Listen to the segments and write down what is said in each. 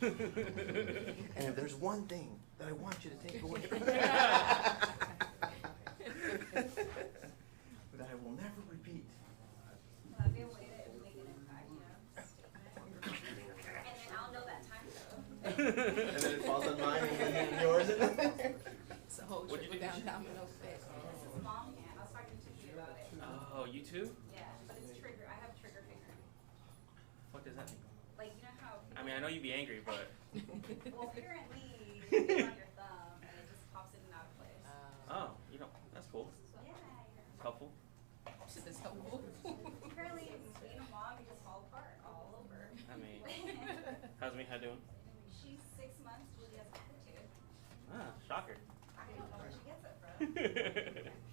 And if there's one thing that I want you to take away that I will never repeat. Well, I'll be able to make an impact, you know. And then I'll know that time code. And then it falls on mine and then yours. It's a whole trip down domino fit. This is mom hand. I was talking to you about it. Oh, you too? Yeah, but it's trigger. I have trigger finger. What does that mean? Like, you know how I mean, I know you'd be angry, but. well, apparently you get on your thumb and it just pops in and out of place. Oh, you know, that's cool. Yeah, It's helpful. It's helpful. apparently being a mom, you just fall apart all over. I mean, how's Mija doing? She's 6 months. She has attitude. Ah, shocker. I don't know where she gets it from.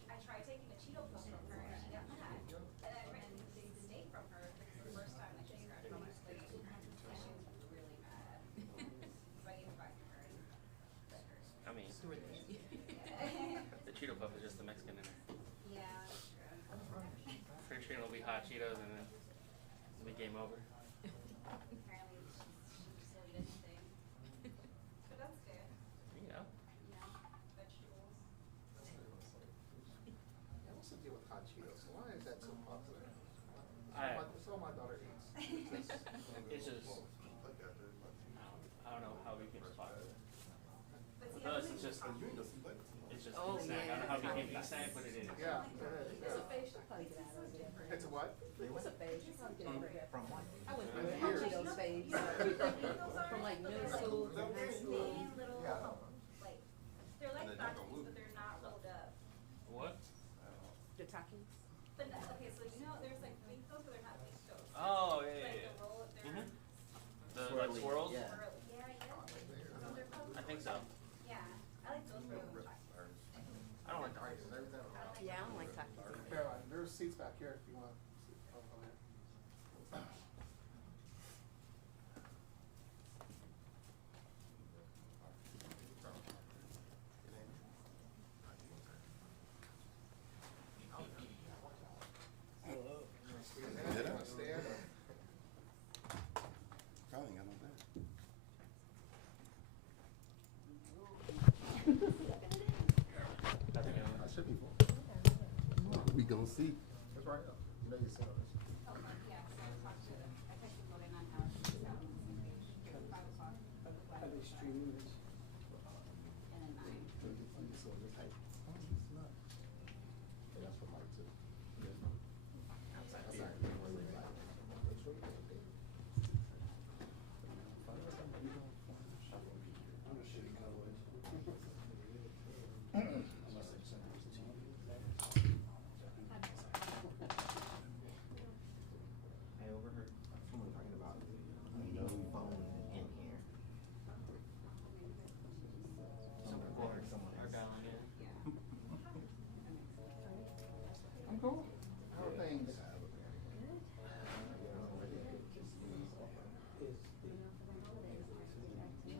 I tried taking a Cheeto puff from her and she got mad. And I rented a big steak from her because the first time that she scratched on my plate, and she was really mad. So I gave it back to her and that hurt. I mean, Yeah. the Cheeto Puff is just the Mexican in her. Yeah, that's true. Pretty sure it'll be hot Cheetos and then it'll be game over. Apparently she just will eat anything. But that's good. You know. You know, vegetables. What's the deal with hot Cheetos? Why is that so popular? I So my daughter eats. It's just, I don't know how it became popular. But see, With us, it's just Oh, a snack. I don't know how it became a snack, but it is. Yeah, It's a phase, she'll probably get out of it. it's a what? It's a phase, she'll probably get over it. From what? I went through a hot Cheetos phase, from like middle school to high school. thin little, Yeah. like, they're like Takis, but they're not rolled up. What? The Takis. But no, okay, so you know, there's like fake toast, but they're not fake toast. Oh, yeah, Like yeah, the yeah. roll, they're The like swirls? Yeah. swirly. Yeah, yeah. So they're called- I think so. Yeah, I like those better than Takis. I don't like the Prices, everything. Yeah, I don't like Takis either. Caroline, there's seats back here if you want. Oh, come here. Did I? Stand up. Probably got no bad. I should be full. We gonna see. That's right. You know you said all this. Oh, yeah, so I talked to them. I texted Logan on how she's out on the same page. 5 o'clock. Are they streaming this? And then 9. That's for Mike too. I'm a shitty Cowboys. Unless they send it to me. I overheard someone talking about no phone in here. I heard someone Our else. guy on there. I'm cool. How are things?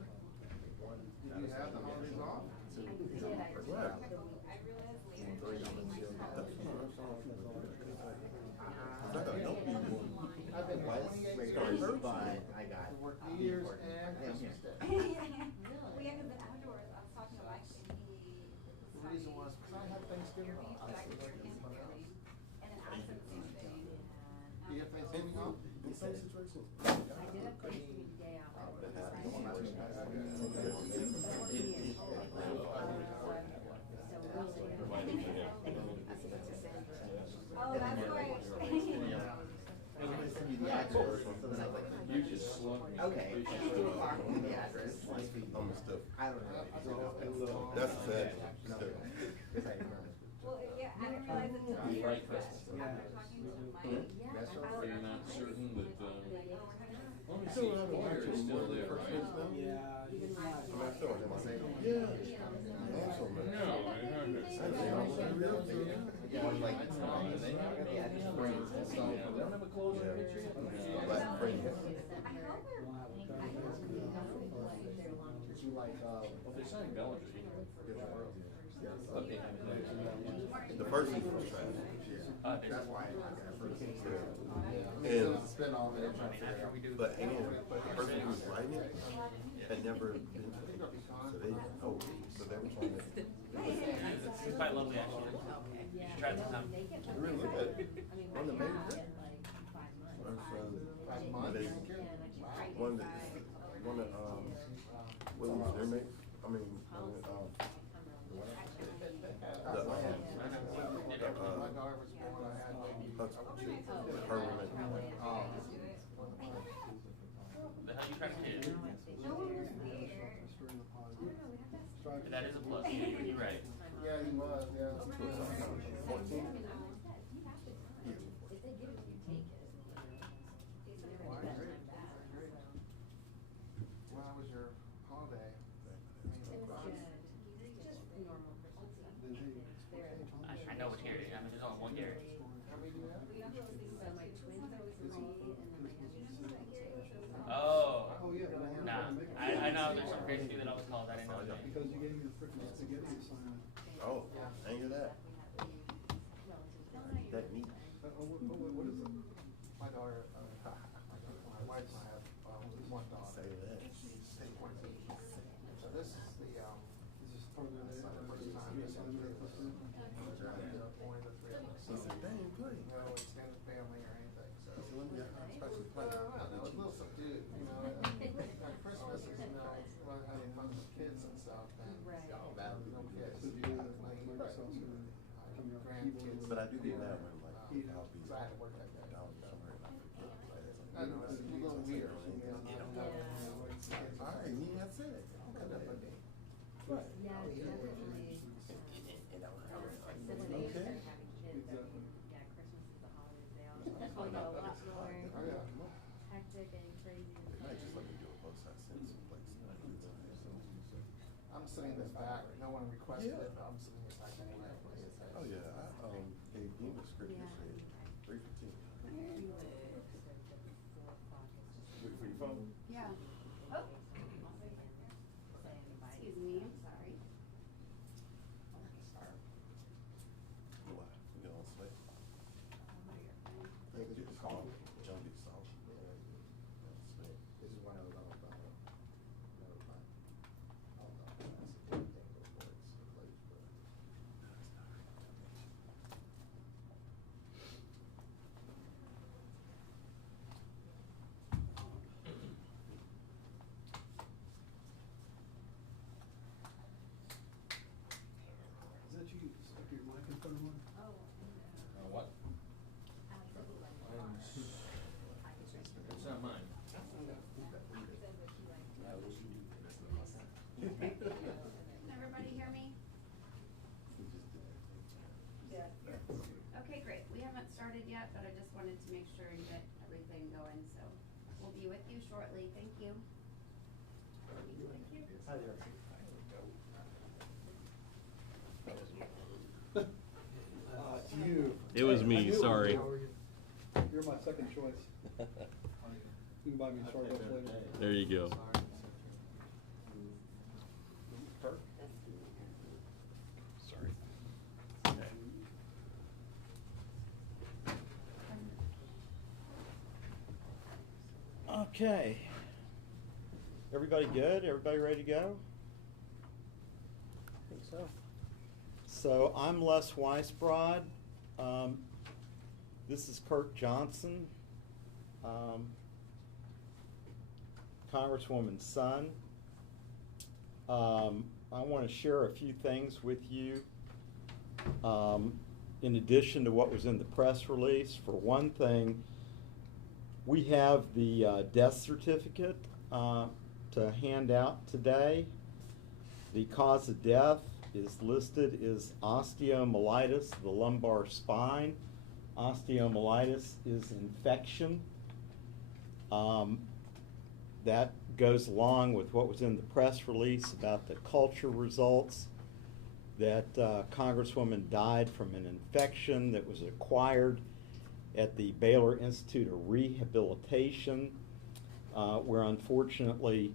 Did you have the holidays off? I realized later. I've been Was 28 started, years. but I got To work New Year's and Christmas Day. Well, yeah, because then afterwards, I was talking to Mike and he The reason was, because I had Thanksgiving beef, off. but I could work him early. And then I said the same thing. Do you have Thanksgiving off? In some situations. I did have Thanksgiving Day out. Oh, that's why. I was gonna send you the address, so then I was like, You just slugged me. okay, 2 o'clock, give me the address. I'm stuff. I don't know. That's sad. Well, yeah, I didn't realize it until You later, like but Christmas? after talking to Mike. Are you not certain that, let me see, Still have a water is still there, right? Yeah, even I'm not. not sure. Yeah. I'm so mad. No, I haven't. One like, yeah, just bring it. They don't have a closing picture yet? But bring it. I hope we're. Did you like, Well, if they sign Belgium, but they haven't. The first one was trash. That's why I got first. Yeah, I mean, And- it was a spin-off, and they're trying to figure it out. But and the person who was writing it had never been to it. So they so they were trying to It's quite lovely actually. You should try it sometime. really look at it. One that made it. Or from 5 months. they one that what was their name? I mean My daughter was born, I had permanent. The hell you trying to do? That is a plus. You're right. Yeah, he was, yeah. 14. When was your holiday? I know what Gary. I mean, there's only one Gary. How many do you have? Oh. Oh, yeah. Nah. I know there's some crazy dude that always calls. I didn't know his name. Because you gave me the freaking spaghetti assignment. Oh, ain't you that? That neat. What is it? My daughter, my wife and I have, one daughter. Say that. So this is the, Is this part of the, first time this assignment? point of the three of us. He said, they ain't playing. No extended family or anything, so. He said, let me especially play. Well, I don't know, it was a little subdued, you know, like Christmas is, you know, well, having fun with kids and stuff, and, no kids. So do you like Microsoft or coming up Grandkids. But I do get that when like I'll be So I had to work that day. down somewhere and I forget. I know, it's a little weird, you know. All right, you have said it. Right. Yeah, definitely. Especially when they start having kids, I mean, yeah, Christmas is the holiday, they all, definitely get a lot more Oh, yeah. hectic and crazy and They might just stuff. let me do it both sides, send some places. I'm sending this back, no one requested it, but I'm sending it back anyway. Oh, yeah, I, gave you the script yesterday, 3:15. Wait for your phone? Yeah. Oh. Excuse me, I'm sorry. Why? You get on slate? They just call it junkie salt. This is one of those, I don't know, that's a different thing before it's the place, but. Is that you stuck your mic in front of one? What? It's not mine. Everybody hear me? Okay, great. We haven't started yet, but I just wanted to make sure and get everything going, so we'll be with you shortly. Thank you. Hi there. It's you. It was I me, knew it was sorry. you. You're my second choice. You can buy me Starbucks later. There you go. Sorry. Okay. Everybody good? Everybody ready to go? I think so. So I'm Les Weisbrod. This is Kirk Johnson, Congresswoman's son. I want to share a few things with you. In addition to what was in the press release, for one thing, we have the death certificate to hand out today. The cause of death is listed as osteomyelitis of the lumbar spine. Osteomyelitis is infection. That goes along with what was in the press release about the culture results, that Congresswoman died from an infection that was acquired at the Baylor Institute of Rehabilitation, where unfortunately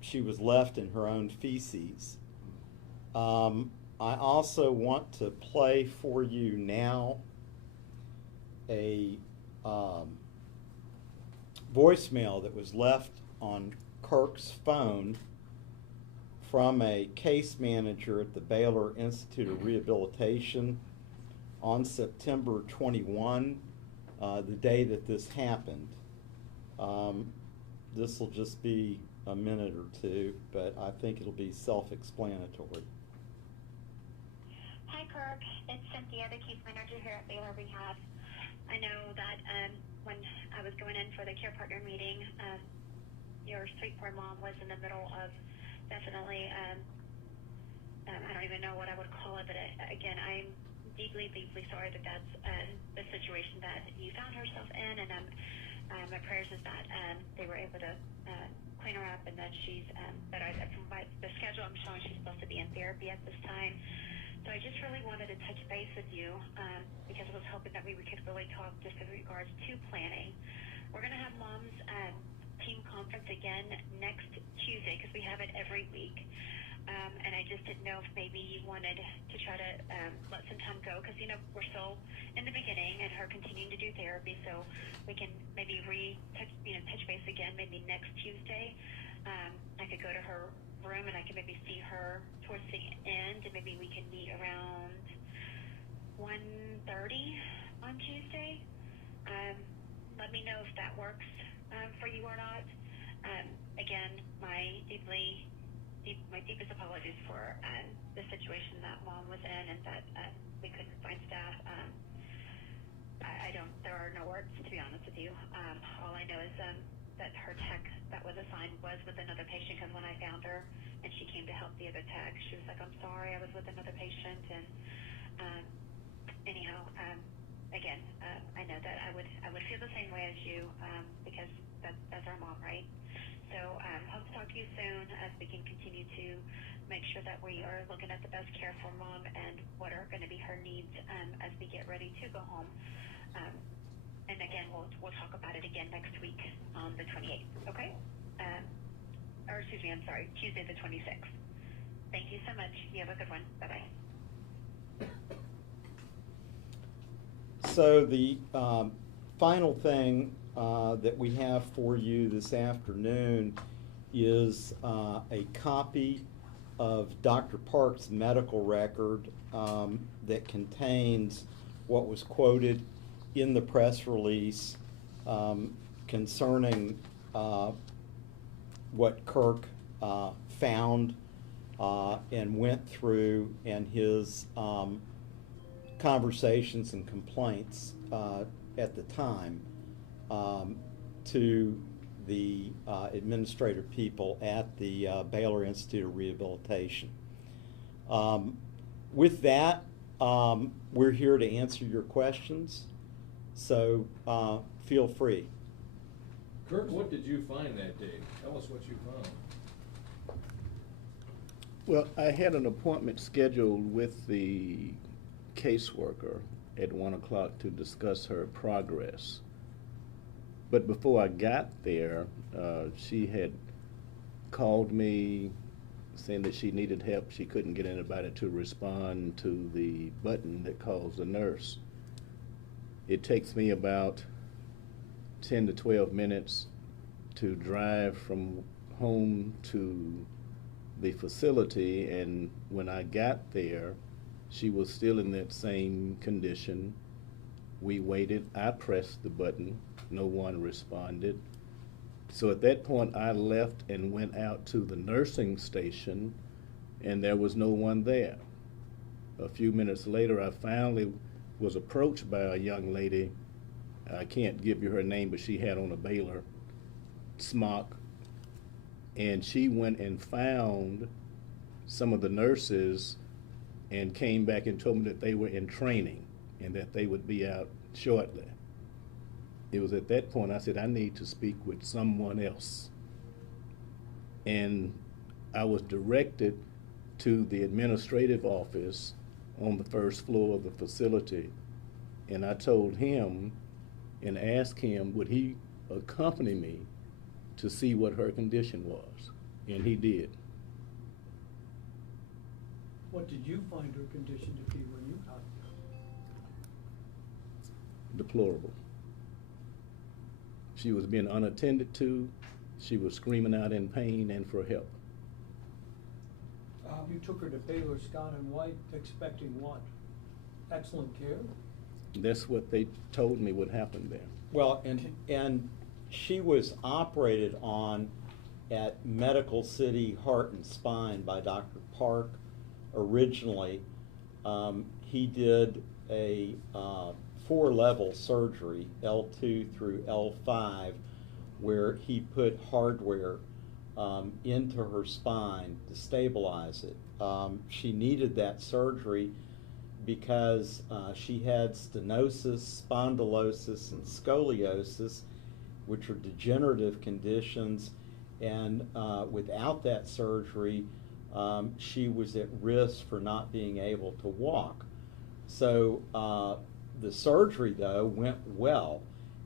she was left in her own feces. I also want to play for you now a voicemail that was left on Kirk's phone from a case manager at the Baylor Institute of Rehabilitation on September 21, the day that this happened. This will just be a minute or two, but I think it'll be self-explanatory. Hi, Kirk. It's Cynthia, the case manager here at Baylor Rehab. I know that when I was going in for the care partner meeting, your straightforward mom was in the middle of definitely, I don't even know what I would call it, but again, I'm deeply, deeply sorry that that's the situation that you found herself in, and my prayers is that they were able to clean her up and that she's better. From the schedule I'm showing, she's supposed to be in therapy at this time. So I just really wanted to touch base with you because I was hoping that we could really talk just in regards to planning. We're going to have Mom's team conference again next Tuesday because we have it every week. And I just didn't know if maybe you wanted to try to let some time go because, we're still in the beginning and her continuing to do therapy, so we can maybe touch base again maybe next Tuesday. I could go to her room and I can maybe see her towards the end, and maybe we can meet around 1:30 on Tuesday. Let me know if that works for you or not. Again, my deepest apologies for the situation that Mom was in and that we couldn't find staff. There are no words, to be honest with you. All I know is that her tech that was assigned was with another patient, because when I found her and she came to help the other tech, she was like, I'm sorry, I was with another patient. And anyhow, again, I know that I would feel the same way as you because that's our mom, right? So hope to talk to you soon as we can continue to make sure that we are looking at the best care for Mom and what are going to be her needs as we get ready to go home. And again, we'll talk about it again next week on the 28th, okay? Or excuse me, I'm sorry, Tuesday the 26th. Thank you so much. You have a good one. Bye-bye. So the final thing that we have for you this afternoon is a copy of Dr. Park's medical record that contains what was quoted in the press release concerning what Kirk found and went through, and his conversations and complaints at the time to the administrative people at the Baylor Institute of Rehabilitation. With that, we're here to answer your questions, so feel free. Kirk, what did you find that day? Tell us what you found. Well, I had an appointment scheduled with the caseworker at 1 o'clock to discuss her progress. But before I got there, she had called me saying that she needed help. She couldn't get anybody to respond to the button that calls the nurse. It takes me about 10 to 12 minutes to drive from home to the facility, and when I got there, she was still in that same condition. We waited. I pressed the button. No one responded. So at that point, I left and went out to the nursing station, and there was no one there. A few minutes later, I finally was approached by a young lady. I can't give you her name, but she had on a Baylor smock. And she went and found some of the nurses and came back and told me that they were in training and that they would be out shortly. It was at that point I said, I need to speak with someone else. And I was directed to the administrative office on the first floor of the facility. And I told him and asked him, would he accompany me to see what her condition was? And he did. What did you find her condition to be when you got there? Deplorable. She was being unattended to. She was screaming out in pain and for help. You took her to Baylor Scott and White expecting what? Excellent care? That's what they told me would happen there. Well, and she was operated on at Medical City Heart and Spine by Dr. Park originally. He did a 4-level surgery, L2 through L5, where he put hardware into her spine to stabilize it. She needed that surgery because she had stenosis, spondylosis, and scoliosis, which are degenerative conditions, and without that surgery, she was at risk for not being able to walk. So the surgery, though, went well,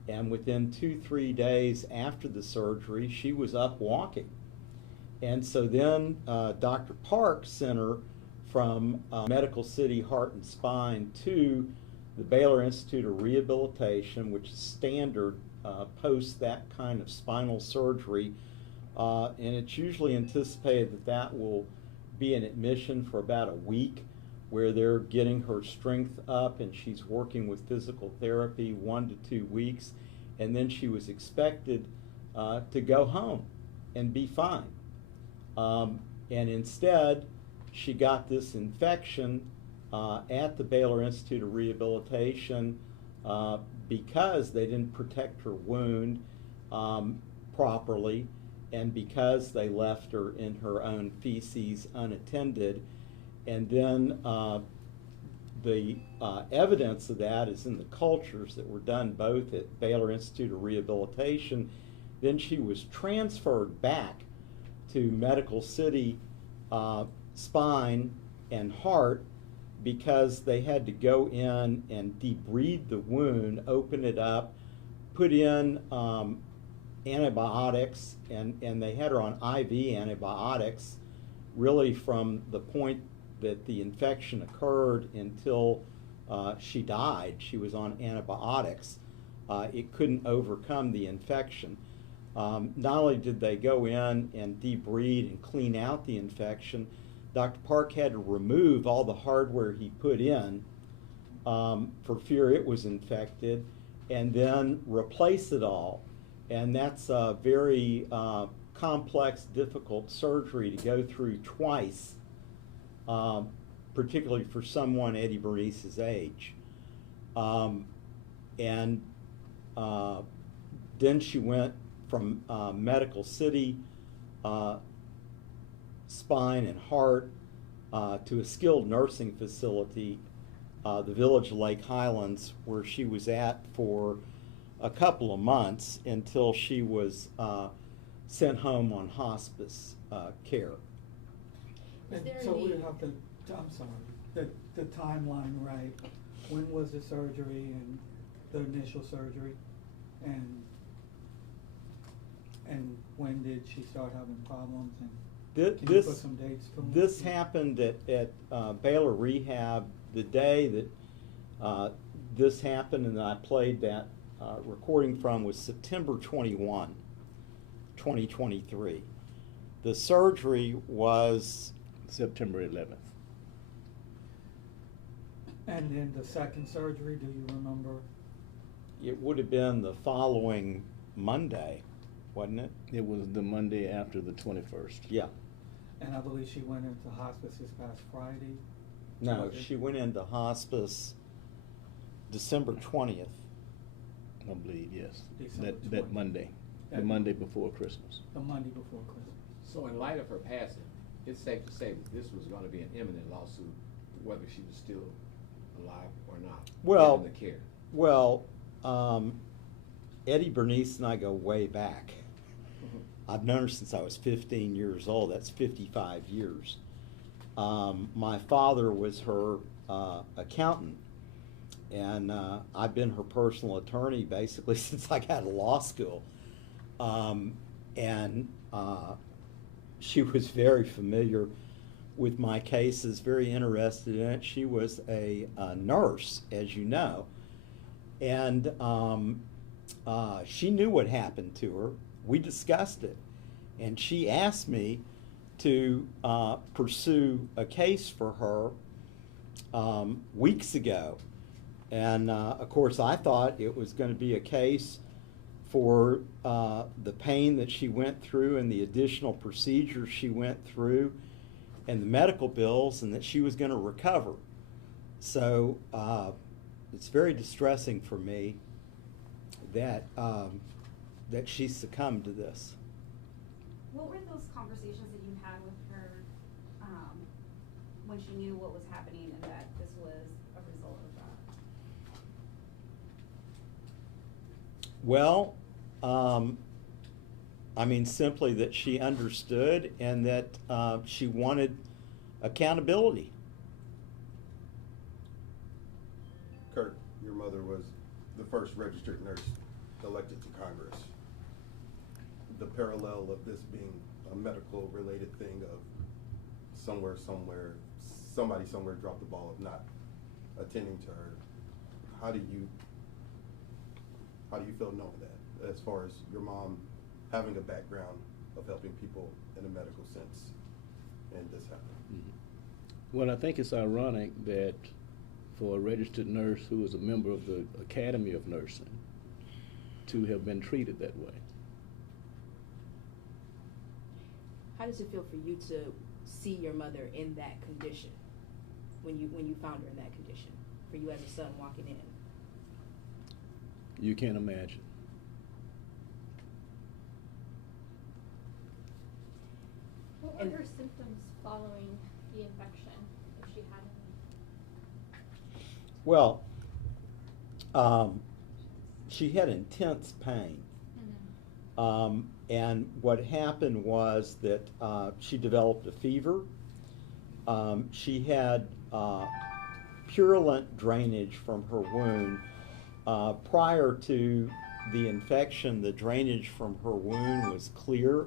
and within 2-3 days after the surgery, she was up walking. And so then Dr. Park sent her from Medical City Heart and Spine to the Baylor Institute of Rehabilitation, which is standard post that kind of spinal surgery. And it's usually anticipated that that will be an admission for about a week, where they're getting her strength up and she's working with physical therapy 1 to 2 weeks. And then she was expected to go home and be fine. And instead, she got this infection at the Baylor Institute of Rehabilitation because they didn't protect her wound properly, and because they left her in her own feces unattended. And then the evidence of that is in the cultures that were done both at Baylor Institute of Rehabilitation. Then she was transferred back to Medical City Spine and Heart because they had to go in and debride the wound, open it up, put in antibiotics, and they had her on IV antibiotics really from the point that the infection occurred until she died. She was on antibiotics. It couldn't overcome the infection. Not only did they go in and debride and clean out the infection, Dr. Park had to remove all the hardware he put in for fear it was infected, and then replace it all. And that's a very complex, difficult surgery to go through twice, particularly for someone Eddie Bernice's age. And then she went from Medical City Spine and Heart to a skilled nursing facility, the Village of Lake Highlands, where she was at for a couple of months until she was sent home on hospice care. And so we have to, I'm sorry, the timeline, right? When was the surgery and the initial surgery? And when did she start having problems? And can you put some dates to it? This happened at Baylor Rehab the day that this happened, and I played that recording from was September 21, 2023. The surgery was September 11th. And then the second surgery, do you remember? It would have been the following Monday, wasn't it? It was the Monday after the 21st. Yeah. And I believe she went into hospice this past Friday? No, she went into hospice December 20th. I believe, yes. December That Monday. The Monday before Christmas. The Monday before Christmas. So in light of her passing, it's safe to say that this was going to be an imminent lawsuit, whether she was still alive or not. Well, given the care. Well, Eddie Bernice and I go way back. I've known her since I was 15 years old. That's 55 years. My father was her accountant, and I've been her personal attorney basically since I got out of law school. And she was very familiar with my case is very interested in it. She was a nurse, as you know, and she knew what happened to her. We discussed it, and she asked me to pursue a case for her weeks ago. And of course, I thought it was going to be a case for the pain that she went through and the additional procedures she went through and the medical bills, and that she was going to recover. So it's very distressing for me that that she succumbed to this. What were those conversations that you had with her when she knew what was happening and that this was a result of that? Well, I mean, simply that she understood and that she wanted accountability. Kurt, your mother was the first registered nurse elected to Congress. The parallel of this being a medical related thing of somebody somewhere dropped the ball of not attending to her. How do you feel knowing that, as far as your mom having a background of helping people in a medical sense and this happened? Mm-hmm. Well, I think it's ironic that for a registered nurse who is a member of the Academy of Nursing to have been treated that way. How does it feel for you to see your mother in that condition when you found her in that condition, for you as a son walking in? You can't imagine. What were her symptoms following the infection, if she had any? Well, she had intense pain. Mm-hmm. And what happened was that she developed a fever. She had purulent drainage from her wound. Prior to the infection, the drainage from her wound was clear.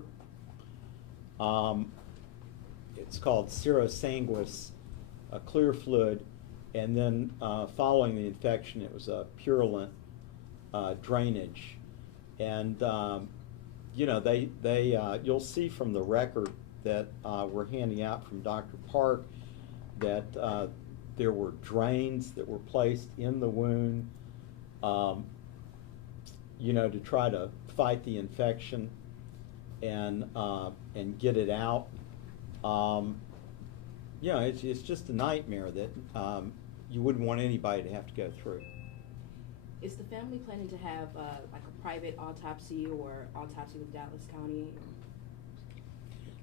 It's called serosanguis, a clear fluid, and then following the infection, it was a purulent drainage. And you know, you'll see from the record that we're handing out from Dr. Park that there were drains that were placed in the wound, you know, to try to fight the infection and get it out. You know, it's just a nightmare that you wouldn't want anybody to have to go through. Is the family planning to have like a private autopsy or autopsy with Dallas County?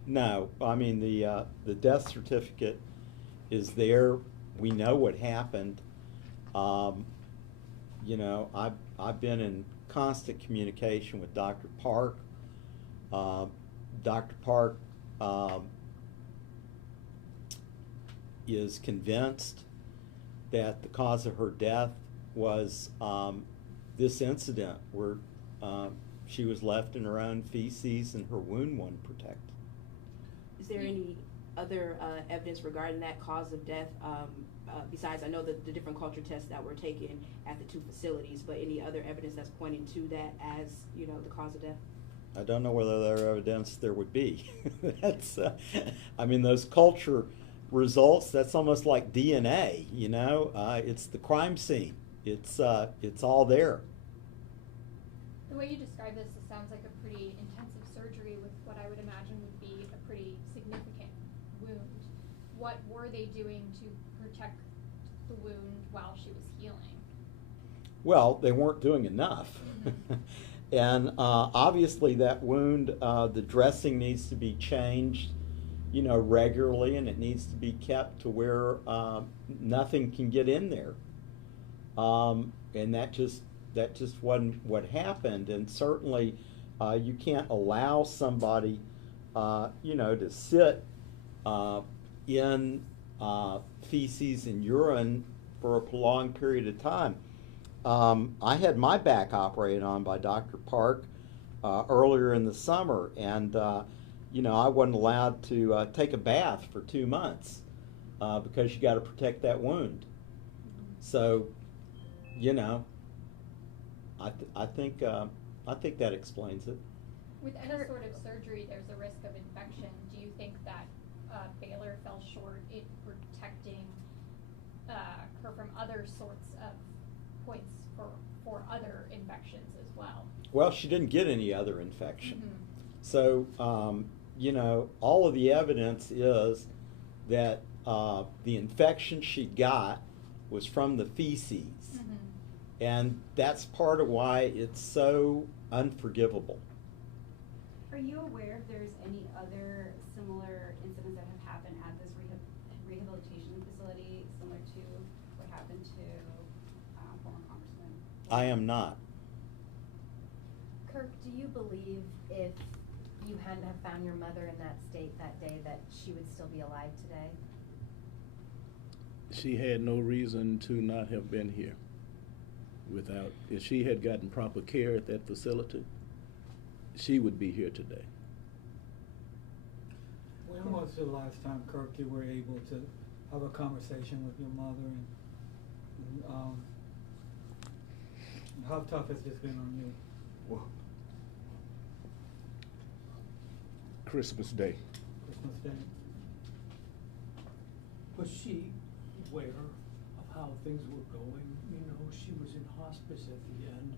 No, I mean the death certificate is there. We know what happened. You know, I've been in constant communication with Dr. Park. Dr. Park is convinced that the cause of her death was this incident where she was left in her own feces and her wound wasn't protected. Is there any other evidence regarding that cause of death besides, I know the different culture tests that were taken at the two facilities, but any other evidence that's pointing to that as, you know, the cause of death? I don't know whether there evidence there would be. That's, I mean, those culture results, that's almost like DNA, you know? It's the crime scene. It's all there. The way you describe this, it sounds like a pretty intensive surgery with what I would imagine would be a pretty significant wound. What were they doing to protect the wound while she was healing? Well, they weren't doing enough. Mm-hmm. And obviously that wound, the dressing needs to be changed, you know, regularly, and it needs to be kept to where nothing can get in there. And that just wasn't what happened. And certainly you can't allow somebody, you know, to sit in feces and urine for a prolonged period of time. I had my back operated on by Dr. Park earlier in the summer, and you know, I wasn't allowed to take a bath for 2 months because you got to protect that wound. So, you know, I think that explains it. With any sort of surgery, there's a risk of infection. Do you think that Baylor fell short in protecting her from other sorts of points for other infections as well? Well, she didn't get any other infection. Mm-hmm. So, you know, all of the evidence is that the infection she got was from the feces. Mm-hmm. And that's part of why it's so unforgivable. Are you aware if there's any other similar incidents that have happened at this rehabilitation facility similar to what happened to former Congressman? I am not. Kirk, do you believe if you hadn't have found your mother in that state that day that she would still be alive today? She had no reason to not have been here. If she had gotten proper care at that facility, she would be here today. When was the last time, Kirk, you were able to have a conversation with your mother, and how tough has this been on you? Well, Christmas Day. Christmas Day? Was she aware of how things were going? You know, she was in hospice at the end.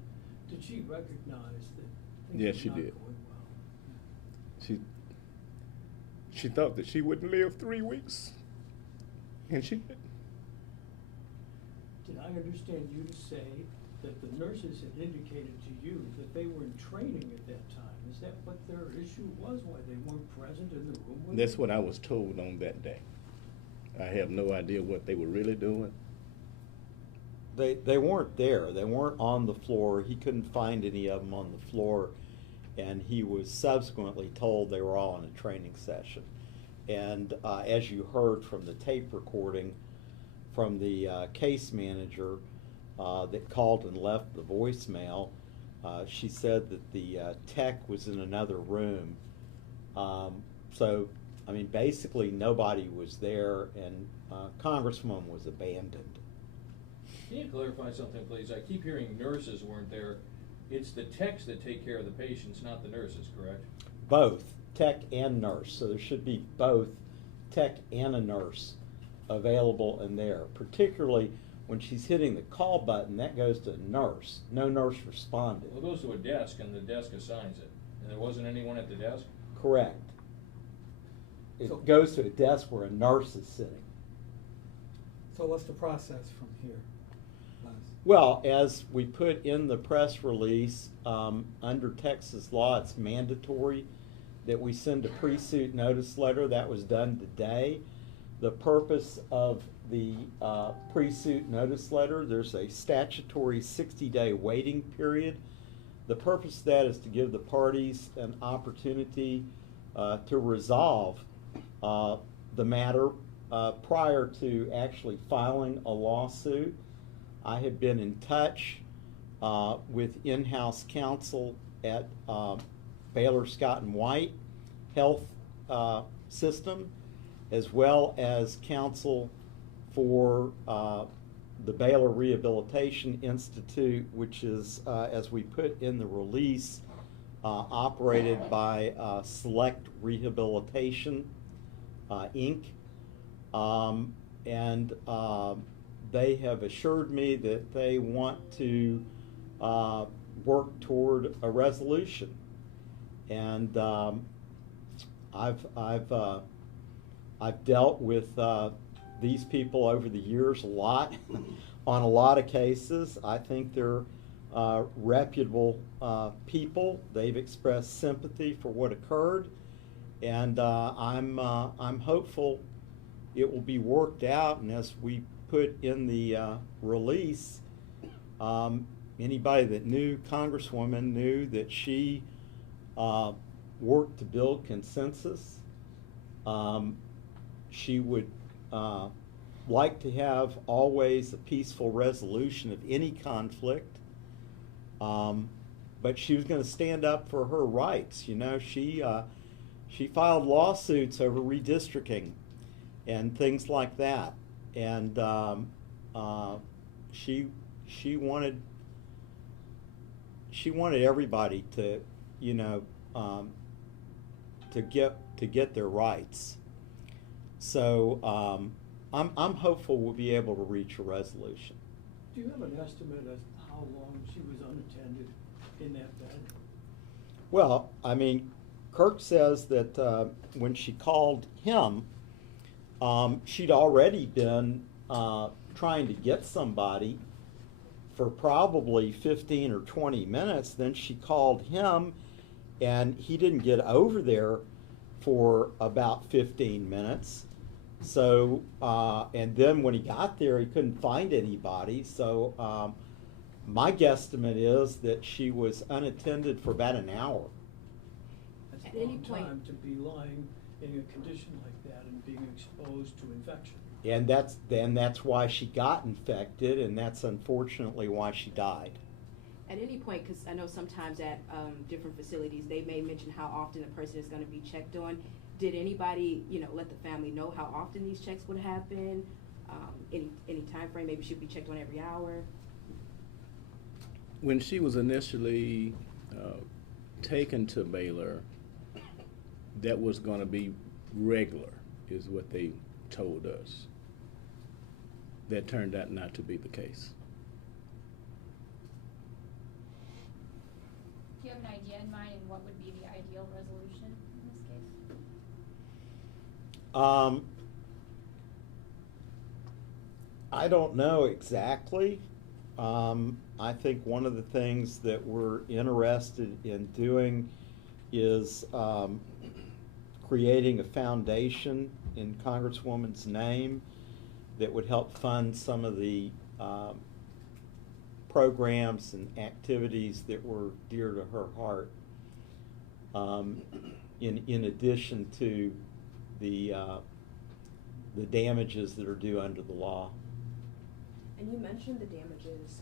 Did she recognize that things Yes, were she not did. going well? She thought that she wouldn't live 3 weeks, and she did. Did I understand you to say that the nurses had indicated to you that they were in training at that time? Is that what their issue was, why they weren't present in the room with That's her? what I was told on that day. I have no idea what they were really doing. They weren't there. They weren't on the floor. He couldn't find any of them on the floor, and he was subsequently told they were all in a training session. And as you heard from the tape recording from the case manager that called and left the voicemail, she said that the tech was in another room. So, I mean, basically nobody was there, and Congresswoman was abandoned. Can you clarify something, please? I keep hearing nurses weren't there. It's the techs that take care of the patients, not the nurses, correct? Both, tech and nurse. So there should be both tech and a nurse available in there, particularly when she's hitting the call button. That goes to a nurse. No nurse responded. Well, it goes to a desk, and the desk assigns it. And there wasn't anyone at the desk? Correct. It So- goes to a desk where a nurse is sitting. So what's the process from here, Les? Well, as we put in the press release, under Texas law, it's mandatory that we send a pre-suit notice letter. That was done today. The purpose of the pre-suit notice letter, there's a statutory 60-day waiting period. The purpose of that is to give the parties an opportunity to resolve the matter prior to actually filing a lawsuit. I have been in touch with in-house counsel at Baylor Scott and White Health System, as well as counsel for the Baylor Rehabilitation Institute, which is, as we put in the release, operated by Select Rehabilitation, Inc. And they have assured me that they want to work toward a resolution. And I've dealt with these people over the years a lot on a lot of cases. I think they're reputable people. They've expressed sympathy for what occurred, and I'm hopeful it will be worked out. And as we put in the release, anybody that knew Congresswoman knew that she worked to build consensus. She would like to have always a peaceful resolution of any conflict, but she was going to stand up for her rights. You know, she She filed lawsuits over redistricting and things like that, and she wanted everybody to, you know, to get their rights. So I'm hopeful we'll be able to reach a resolution. Do you have an estimate of how long she was unattended in that bed? Well, I mean, Kirk says that when she called him, she'd already been trying to get somebody for probably 15 or 20 minutes. Then she called him, and he didn't get over there for about 15 minutes. So, and then when he got there, he couldn't find anybody. So, my guesstimate is that she was unattended for about an hour. That's a long time to be lying in a condition like that and being exposed to infection. And that's why she got infected, and that's unfortunately why she died. At any point, because I know sometimes at different facilities, they may mention how often a person is going to be checked on. Did anybody, you know, let the family know how often these checks would happen? Any time frame? Maybe she'd be checked on every hour. When she was initially taken to Baylor, that was going to be regular, is what they told us. That turned out not to be the case. Do you have an idea in mind, and what would be the ideal resolution in this case? I don't know exactly. I think one of the things that we're interested in doing is creating a foundation in Congresswoman's name that would help fund some of the programs and activities that were dear to her heart, in addition to the damages that are due under the law. And you mentioned the damages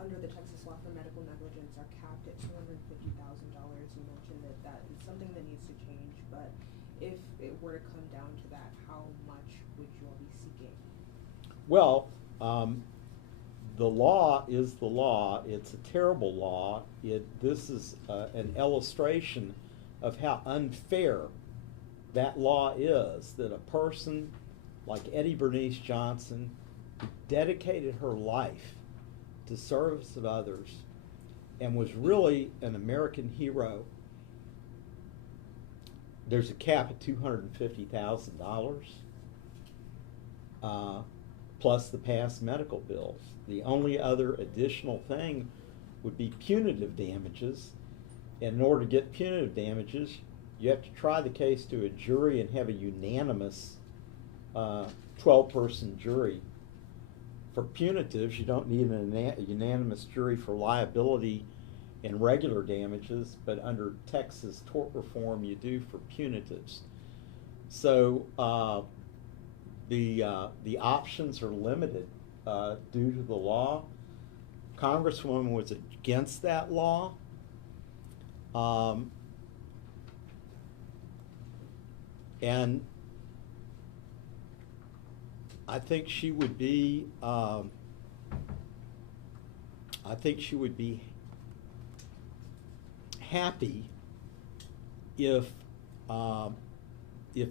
under the Texas law for medical negligence are capped at $250,000. You mentioned that is something that needs to change, but if it were to come down to that, how much would you all be seeking? Well, the law is the law. It's a terrible law. This is an illustration of how unfair that law is, that a person like Eddie Bernice Johnson, who dedicated her life to service of others and was really an American hero, there's a cap at $250,000 plus the past medical bills. The only other additional thing would be punitive damages. And in order to get punitive damages, you have to try the case to a jury and have a unanimous 12-person jury. For punitives, you don't need a unanimous jury for liability and regular damages, but under Texas tort reform, you do for punitives. So the options are limited due to the law. Congresswoman was against that law. And I think she would be happy if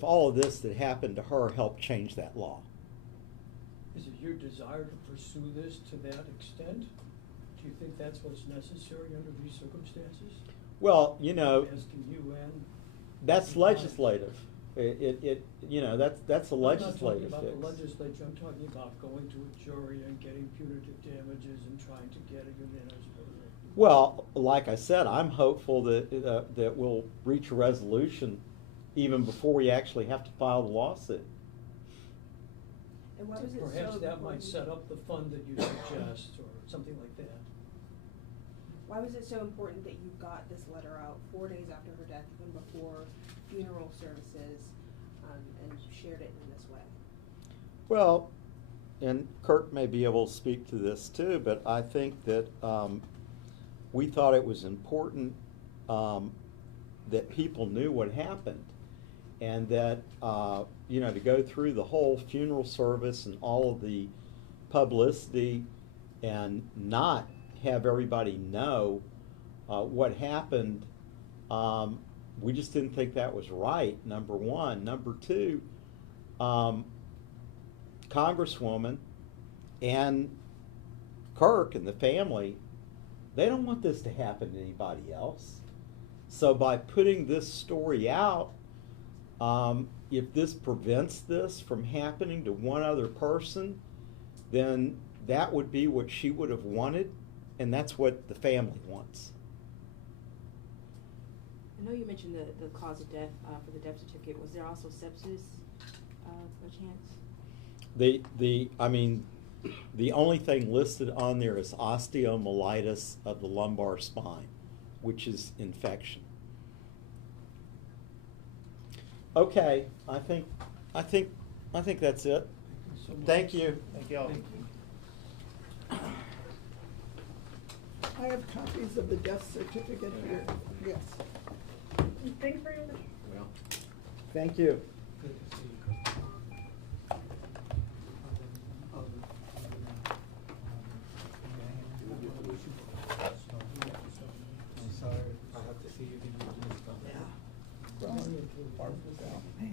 all of this that happened to her helped change that law. Is it your desire to pursue this to that extent? Do you think that's what's necessary under these circumstances? Well, you know, I'm asking you and that's legislative. You know, that's a legislative I'm not talking about fix. the legislature. I'm talking about going to a jury and getting punitive damages and trying to get a unanimous verdict. Well, like I said, I'm hopeful that that we'll reach a resolution even before we actually have to file the lawsuit. And why was it Perhaps so that might important- set up the fund that you suggest or something like that. Why was it so important that you got this letter out 4 days after her death, even before funeral services, and shared it in this way? Well, and Kirk may be able to speak to this too, but I think that we thought it was important that people knew what happened. And that, you know, to go through the whole funeral service and all of the publicity and not have everybody know what happened, we just didn't think that was right, number one. Number two, Congresswoman and Kirk and the family, they don't want this to happen to anybody else. So by putting this story out, if this prevents this from happening to one other person, then that would be what she would have wanted, and that's what the family wants. I know you mentioned the cause of death for the death certificate. Was there also sepsis, by chance? The only thing listed on there is osteomyelitis of the lumbar spine, which is infection. Okay, I think that's it. Thank you. Thank y'all. I have copies of the death certificate here. Yes. Thanks very much. Well, Thank you. Good to see you. I'm sorry. I have to see you. Yeah.